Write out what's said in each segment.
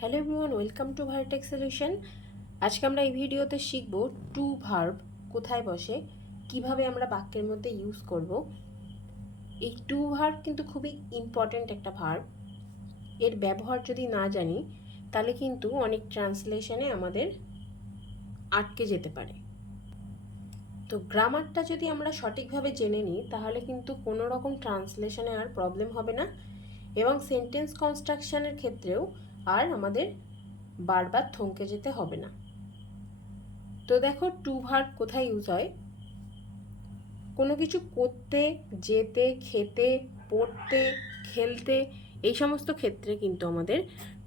Hello everyone, welcome to Vertech solution. আজকে আমরা এই ভিডিওতে শিখব টু ভার্ব কোথায় বসে, কীভাবে আমরা বাক্যের মধ্যে ইউজ করব। এই টু ভার্ব কিন্তু খুবই ইম্পর্ট্যান্ট একটা ভার্ব। এর ব্যবহার যদি না জানি, তাহলে কিন্তু অনেক ট্রান্সলেশনে আমাদের আটকে যেতে পারে। তো গ্রামারটা যদি আমরা সঠিকভাবে জেনে নিই, তাহলে কিন্তু কোনো রকম ট্রান্সলেশনে আর প্রবলেম হবে না। এবং সেন্টেন্স কনস্ট্রাকশনের ক্ষেত্রেও আর আমাদের বারবার থমকে যেতে হবে না। তো দেখো, টু ভার্ব কোথায় ইউজ হয়? কোনো কিছু করতে, যেতে, খেতে, পড়তে, খেলতে, এই সমস্ত ক্ষেত্রে কিন্তু আমাদের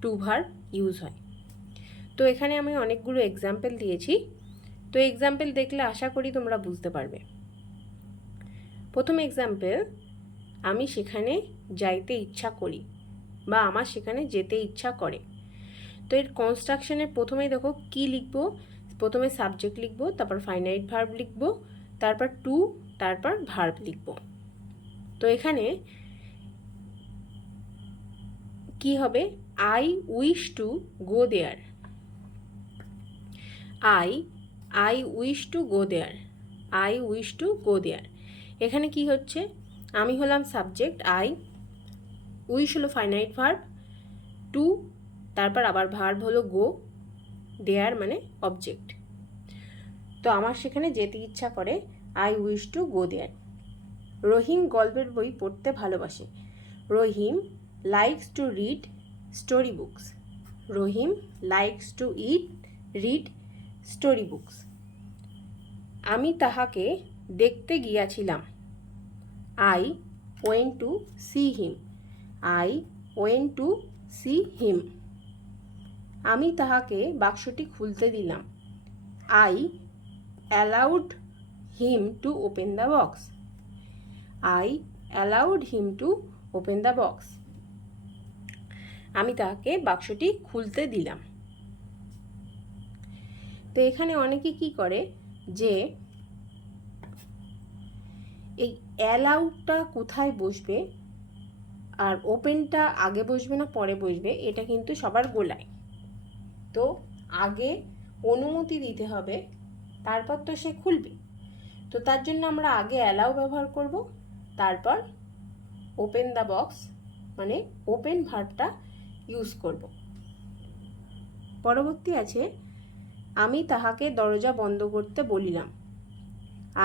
টু ভার্ব ইউজ হয়। তো এখানে আমি অনেকগুলো এক্সাম্পল দিয়েছি। তো এক্সাম্পল দেখলে আশা করি তোমরা বুঝতে পারবে। প্রথম এক্সাম্পল আমি সেখানে যাইতে ইচ্ছা করি। বা আমার সেখানে যেতে ইচ্ছা করে। তো এর কনস্ট্রাকশনের প্রথমেই দেখো কি লিখব? প্রথমে সাবজেক্ট লিখব, তারপর ফাইনাইট ভার্ব লিখব, তারপর টু তারপর ভার্ব লিখব। তো এখানে কি হবে? I wish to go there I I wish to go there I wish to go there এখানে কি হচ্ছে? আমি হলাম সাবজেক্ট আই উইশ হলো ফাইনাইট ভার্ব টু তারপর আবার ভার্ব হলো গো দেয়ার মানে অবজেক্ট তো আমার সেখানে যেতে ইচ্ছা করে I wish to go there Rahim গল্পের বই পড়তে ভালোবাসে। Rahim likes to read story books Rahim likes to eat read story books আমি তাহাকে দেখতে গিয়াছিলাম। I went to see him I went to see him আমি তাহাকে বাক্সটি খুলতে দিলাম। I allowed him to open the box I allowed him to open the box আমি তাহাকে বাক্সটি খুলতে দিলাম। তো এখানে অনেকে কি করে যে, এই অ্যালাউডটা কোথায় বসবে আর ওপেনটা আগে বসবে না, পরে বসবে, এটা কিন্তু সবার গোলায় তো আগে অনুমতি দিতে হবে, তারপর তো সে খুলবে। তো তার জন্য আমরা আগে অ্যালাউ ব্যবহার করব, তারপর ওপেন দ্য বক্স মানে ওপেন ভার্বটা ইউজ করব। পরবর্তী আছে, আমি তাহাকে দরজা বন্ধ করতে বলিলাম।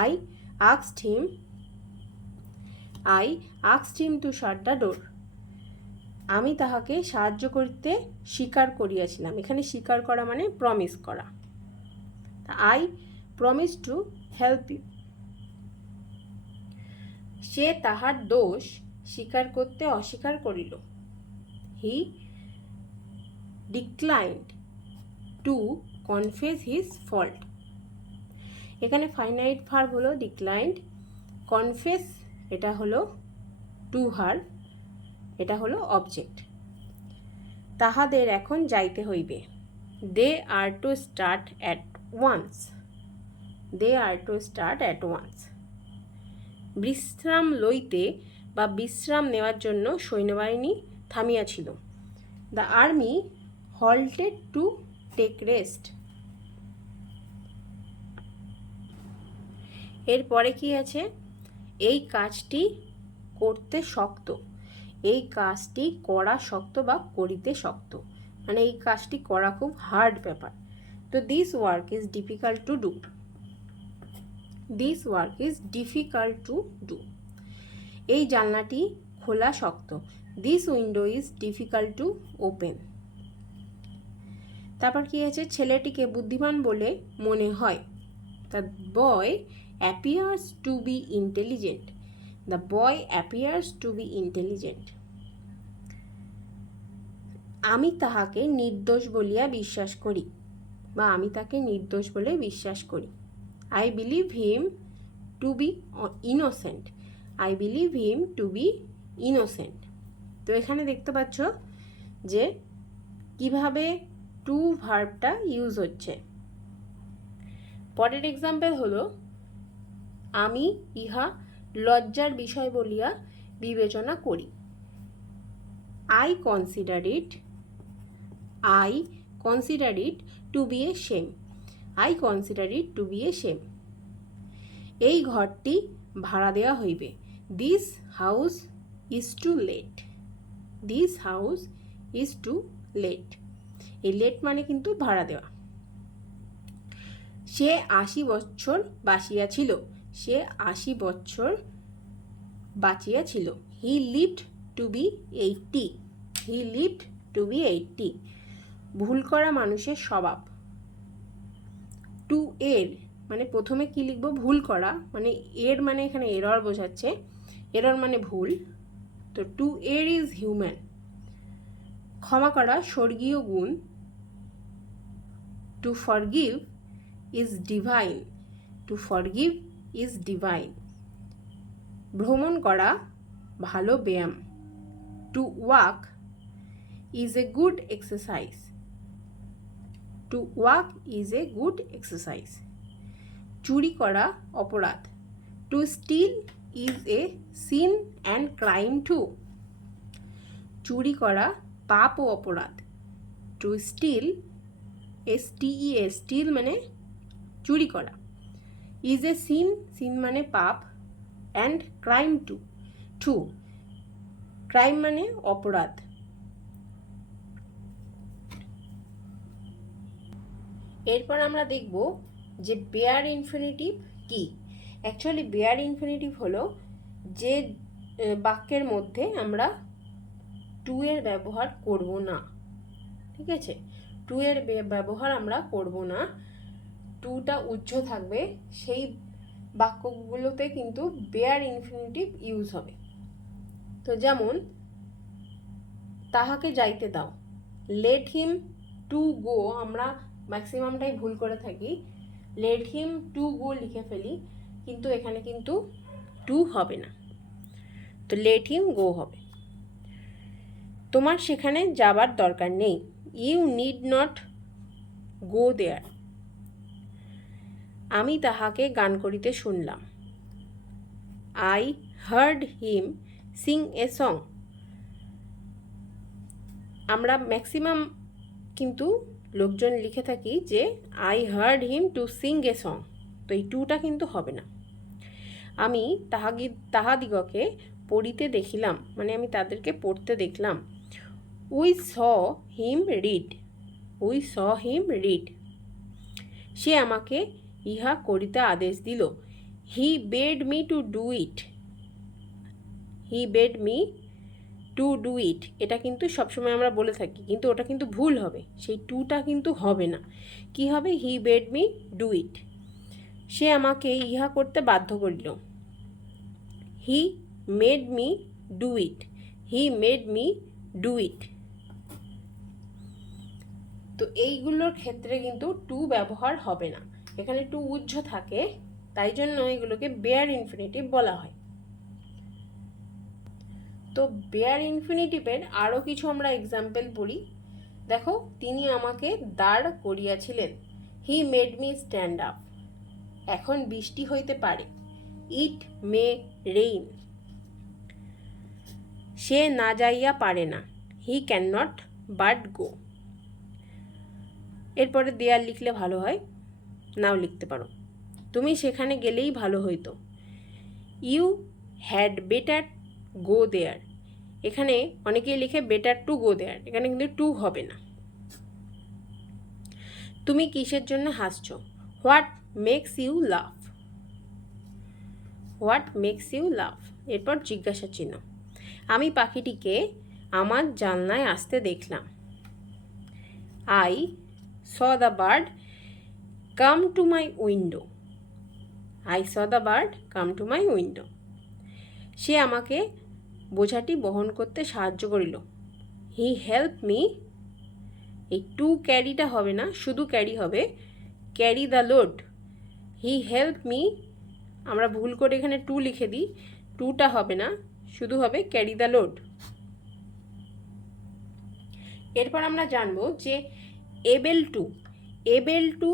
I আক্সড him I আক্সড him to shut the door. আমি তাহাকে সাহায্য করতে স্বীকার করিয়াছিলাম। এখানে স্বীকার করা মানে প্রমিস করা। I promise to help you সে তাহার দোষ স্বীকার করতে অস্বীকার করিল। He declined to confess his fault. এখানে ফাইনাইট ভার্ব হলো ডিক্লাইন্ড, কনফেস এটা হলো টু হার, এটা হলো অবজেক্ট। তাহাদের এখন যাইতে হইবে। They are to start at once they are to start at once বিশ্রাম লইতে বা বিশ্রাম নেওয়ার জন্য সৈন্যবাহিনী থামিয়াছিল। The army halted to take rest এরপরে কি আছে? এই কাজটি করতে শক্ত। এই কাজটি করা শক্ত বা করিতে শক্ত। মানে এই কাজটি করা খুব হার্ড ব্যাপার। তো this work is difficult to do this work is difficult to do এই জানলাটি খোলা শক্ত। This window is difficult to open তারপর কি আছে? ছেলেটিকে বুদ্ধিমান বলে মনে হয়। The boy appears to be intelligent the boy appears to be intelligent আমি তাহাকে নির্দোষ বলিয়া বিশ্বাস করি, বা আমি তাকে নির্দোষ বলে বিশ্বাস করি। I believe him to be innocent I believe him to be innocent তো এখানে দেখতে পাচ্ছ যে কীভাবে টু ভার্বটা ইউজ হচ্ছে। পরের এক্সাম্পল হলো আমি ইহা লজ্জার বিষয় বলিয়া বিবেচনা করি। I consider it I consider it to be a same I consider it to be a same এই ঘরটি ভাড়া দেওয়া হইবে। This house is to let this house is to let এই লেট মানে কিন্তু ভাড়া দেওয়া। সে আশি বছর বাসিয়া ছিল। সে আশি বছর বাঁচিয়া ছিল he lived to be eighty he lived to be eighty ভুল করা মানুষের স্বভাব। টু এর মানে প্রথমে কি লিখব? ভুল করা। মানে এর মানে এখানে এরর বোঝাচ্ছে। এরর মানে ভুল। তো টু এর ইজ হিউম্যান ক্ষমা করা স্বর্গীয় গুণ। To forgive is divine to forgive is divine ভ্রমণ করা ভালো ব্যায়াম। To walk is a good exercise to walk is a good exercise চুরি করা অপরাধ। To steal is a sin and crime to চুরি করা পাপ ও অপরাধ। To steal S T E A steal মানে চুরি করা। ইজ এ সিন সিন মানে পাপ and crime to to crime মানে অপরাধ। এরপর আমরা দেখব যে বেয়ার ইনফিনিটিভ কি। অ্যাকচুয়ালি বেয়ার ইনফিনিটিভ হলো যে বাক্যের মধ্যে আমরা টু এর ব্যবহার করব না। ঠিক আছে? টু এর ব্যবহার আমরা করব না। টুটা উজ্জ্ব থাকবে, সেই বাক্যগুলোতে কিন্তু বেয়ার ইনফিনিটিভ ইউজ হবে। তো যেমন, তাহাকে যাইতে দাও লেট হিম টু গো আমরা ম্যাক্সিমামটাই ভুল করে থাকি লেট হিম টু গো লিখে ফেলি, কিন্তু এখানে কিন্তু টু হবে না। তো লেট হিম গো হবে। তোমার সেখানে যাবার দরকার নেই। You need not go there আমি তাহাকে গান করিতে শুনলাম। I heard him sing a song আমরা ম্যাক্সিমাম কিন্তু লোকজন লিখে থাকি যে I heard him to sing a song তো এই টুটা কিন্তু হবে না। আমি তাহাগি, তাহাদিগকে পড়িতে দেখিলাম মানে আমি তাদেরকে পড়তে দেখলাম। We saw him read we saw him read সে আমাকে ইহা করিতে আদেশ দিল। He bade me to do it. He bade me to do it. এটা কিন্তু সবসময় আমরা বলে থাকি, কিন্তু ওটা কিন্তু ভুল হবে। সেই টুটা কিন্তু হবে না। কি হবে? He bade me do it. সে আমাকে ইহা করতে বাধ্য করিল। He made me do it. He made me do it. তো এইগুলোর ক্ষেত্রে কিন্তু টু ব্যবহার হবে না। এখানে টু উজ্জ থাকে, তাই জন্য এগুলোকে বেয়ার ইনফিনিটিভ বলা হয়। তো বেয়ার ইনফিনিটিভের আরও কিছু আমরা এক্সাম্পল পড়ি। দেখো, তিনি আমাকে দাঁড় করিয়াছিলেন। He made me stand up এখন বৃষ্টি হইতে পারে। ইট মে রেইন সে না যাইয়া পারে না। He can not but go এরপরে দেয়াল লিখলে ভালো হয়। নাও লিখতে পারো। তুমি সেখানে গেলেই ভালো হইতো। You had better go there. এখানে অনেকেই লিখে বেটার টু গো দেয়ার। এখানে কিন্তু টু হবে না। তুমি কিসের জন্য হাসছো? What makes you love what makes you love এরপর জিজ্ঞাসা চিহ্ন। আমি পাখিটিকে আমার জানলায় আসতে দেখলাম। I saw the bird come to my window I saw the bird come to my window সে আমাকে বোঝাটি বহন করতে সাহায্য করিল। হি হেল্প মি এই টু ক্যারিটা হবে না, শুধু ক্যারি হবে। Carry the load he help me আমরা ভুল করে এখানে টু লিখে দিই। টুটা হবে না, শুধু হবে ক্যারি দ্য লোড এরপর আমরা জানব যে এবেল টু এবেল টু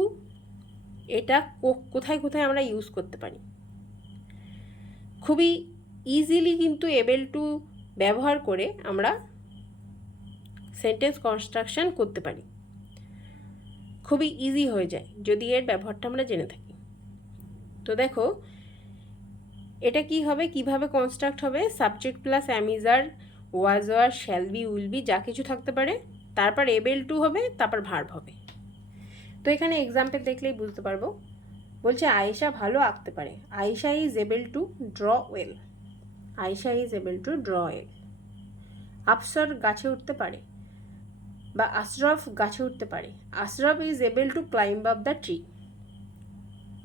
এটা কো- কোথায় কোথায় আমরা ইউজ করতে পারি? খুবই ইজিলি কিন্তু এবেল টু ব্যবহার করে আমরা সেন্টেন্স কনস্ট্রাকশন করতে পারি। খুবই ইজি হয়ে যায়, যদি এর ব্যবহারটা আমরা জেনে থাকি। তো দেখো, এটা কি হবে, কীভাবে কনস্ট্রাক্ট হবে? Subject plus am is are was were shall will be যা কিছু থাকতে পারে, তারপর এবেল টু হবে, তারপর ভার্ব হবে। তো এখানে এক্সাম্পল দেখলেই বুঝতে পারব। বলছে, আয়েশা ভালো আঁকতে পারে। Ayesha is able to draw well Ayesha is able to draw well Afsar গাছে উঠতে পারে বা আশরফ গাছে উঠতে পারে। Ashraf is able to climb up the tree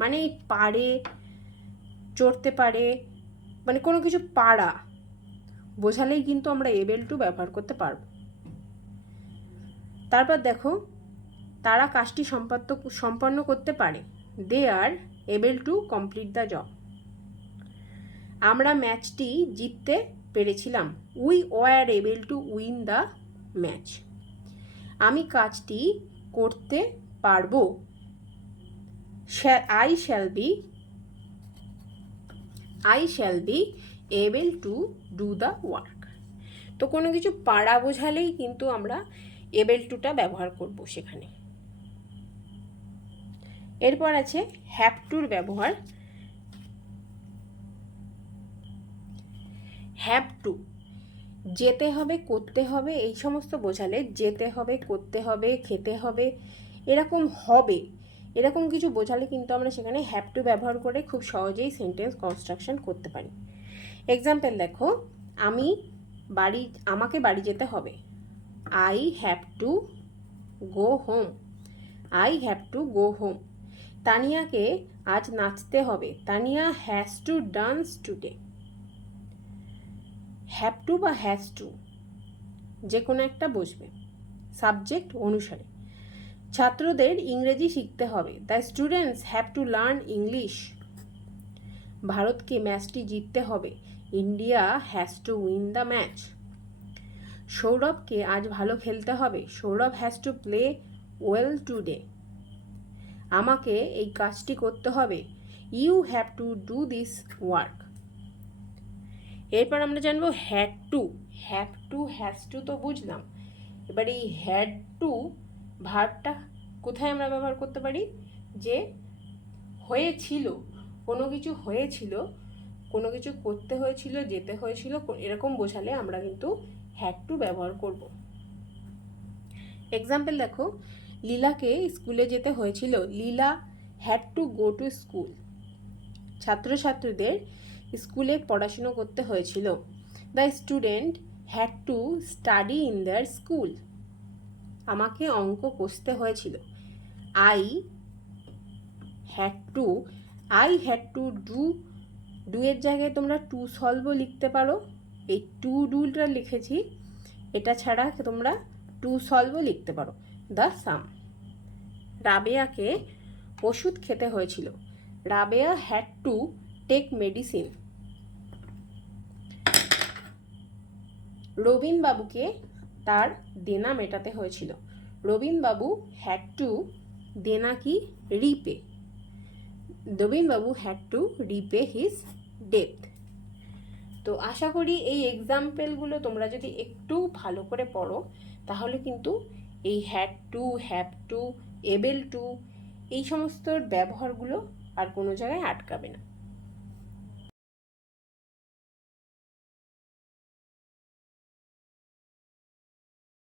মানে পারে চড়তে পারে মানে কোনো কিছু পারা বোঝালেই কিন্তু আমরা এবেল টু ব্যবহার করতে পারব। তারপর দেখো তারা কাজটি সম্পাদ্য, সম্পন্ন করতে পারে। They are able to complete the job আমরা ম্যাচটি জিততে পেরেছিলাম। We were able to win the match আমি কাজটি করতে পারব। I shall be I shall be able to do the work তো কোনো কিছু পাড়া বোঝালেই কিন্তু আমরা এবেল টুটা ব্যবহার করব সেখানে। এরপর আছে হ্যাভ টুর ব্যবহার। হ্যাভ টু যেতে হবে, করতে হবে, এই সমস্ত বোঝালে যেতে হবে, করতে হবে, খেতে হবে, এরকম হবে, এরকম কিছু বোঝালে কিন্তু আমরা সেখানে হ্যাভ টু ব্যবহার করে খুব সহজেই সেন্টেন্স কনস্ট্রাকশন করতে পারি। এক্সাম্পল দেখো, আমি বাড়ি, আমাকে বাড়ি যেতে হবে। I have to go home I have to go home তানিয়াকে আজ নাচতে হবে। Tania has to dance today have to বা হ্যাজ টু যে কোনো একটা বসবে সাবজেক্ট অনুসারে। ছাত্রদের ইংরেজি শিখতে হবে। The students have to learn English ভারতকে ম্যাচটি জিততে হবে। India has to win the match সৌরভকে আজ ভালো খেলতে হবে। Sourav has to play well today আমাকে এই কাজটি করতে হবে। You have to do this work এরপর আমরা জানব had to have to has to তো বুঝলাম। এবার এই হ্যাড টু ভার্বটা কোথায় আমরা ব্যবহার করতে পারি? যে হয়েছিল, কোনো কিছু হয়েছিল, কোনো কিছু করতে হয়েছিল, যেতে হয়েছিল, এরকম বোঝালে আমরা কিন্তু হ্যাড টু ব্যবহার করব। এক্সাম্পল দেখো লীলাকে স্কুলে যেতে হয়েছিল। Leela had to go to school ছাত্রছাত্রীদের স্কুলে পড়াশুনো করতে হয়েছিল। The student had to study in their school আমাকে অঙ্ক কষতে হয়েছিল। I had to I had to do do এর জায়গায় তোমরা টু সলভও লিখতে পারো। এই টু ডুটা লিখেছি। এটা ছাড়া তোমরা টু সলভও লিখতে পারো। The sum. রাবেয়াকে ওষুধ খেতে হয়েছিল। Rabeya had to take medicine Robin বাবুকে তার দেনা মেটাতে হয়েছিল। রবিন বাবু হ্যাড টু দেনা কি? Repay Robin Babu had to repay his debt তো আশা করি এই এক্সাম্পলগুলো তোমরা যদি একটু ভালো করে পড়ো, তাহলে কিন্তু এই had to have to able to এই সমস্ত ব্যবহারগুলো আর কোনো জায়গায় আটকাবে না।